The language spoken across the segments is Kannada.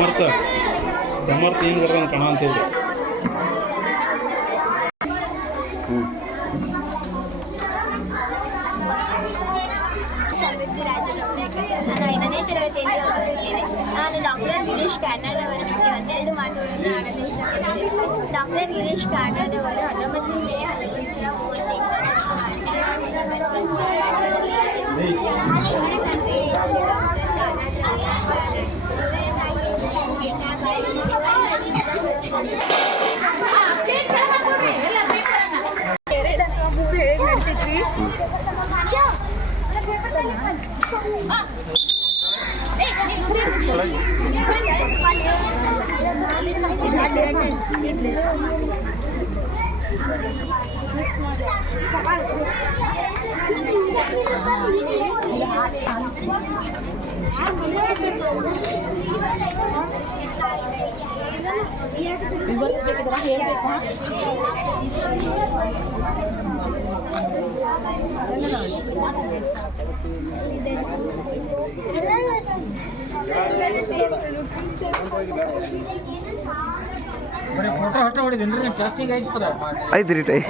ಸಮರ್ಥ ಹಿಂಗೆ ಬರ್ತಾನೆ ಕಣ ಅಂತಿದ್ರು. ನಾನು 5ನೇ ತರಗತಿಯಲ್ಲಿ ಓದುತ್ತಿದ್ದೇನೆ. ನಾನು ಡಾಕ್ಟರ್ ಗಿರೀಶ್ ಕಾರ್ನಾಡ್ ಅವರ ಬಗ್ಗೆ ಒಂದೆರಡು ಮಾತುಗಳನ್ನು ಆಡಲು ಇಷ್ಟಪಡುತ್ತೇನೆ. ಡಾಕ್ಟರ್ ಗಿರೀಶ್ ಕಾರ್ನಾಡ್ ಅವರು 19 ಮೇ ಫೋಟೋ ಹೊಟ್ಟೆ ಹೊಡಿದೇನ್ರಿ ಪ್ಲಾಸ್ಟಿಕ್ ಐತಿ ಸರ್ ಐತಿ ರೀ ಟೈ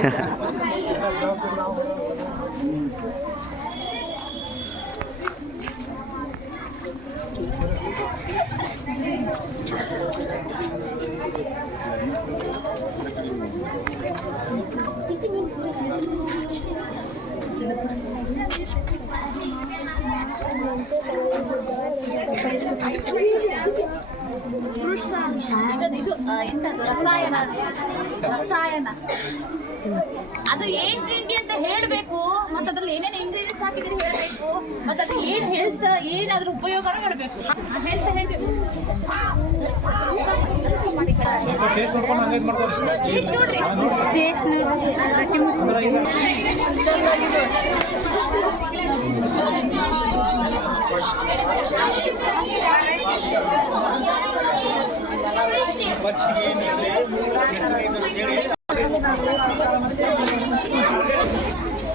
ಇದು ಎಂತದ್ದು ರಸಾಯನ ಅದು ಏನ್ ತಿಂಡಿ ಅಂತ ಹೇಳ್ಬೇಕು, ಮತ್ತೆ ಅದ್ರಲ್ಲಿ ಏನೇನು ಇಂಗ್ರೀಡಿಯೆಂಟ್ಸ್ ಹಾಕಿದ್ರೆ ಹೇಳ್ಬೇಕು, ಮತ್ತೆ ಅದು ಏನ್ ಹೆಲ್ತ್ ಏನಾದ್ರೂ ಉಪಯೋಗ ಮಾಡಬೇಕು, ಹೆಲ್ತ್ ಹೇಳ್ಬೇಕು.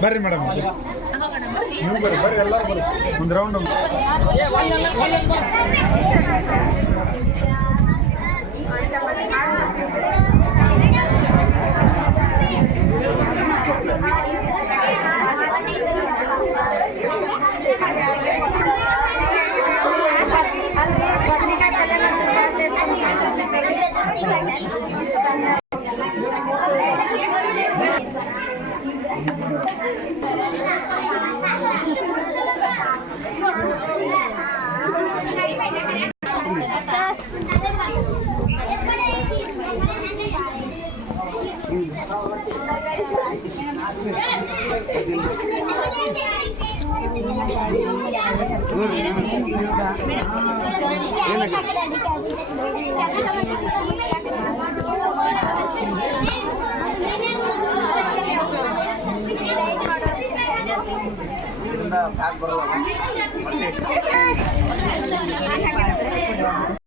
ಬರ್ರಿ ಮೇಡಮ್, ನೀವು ಬರ್ರಿ ಎಲ್ಲರೂ ಬರ್ರಿ ಒಂದು ರೌಂಡ್. ಬರಲ್ಲ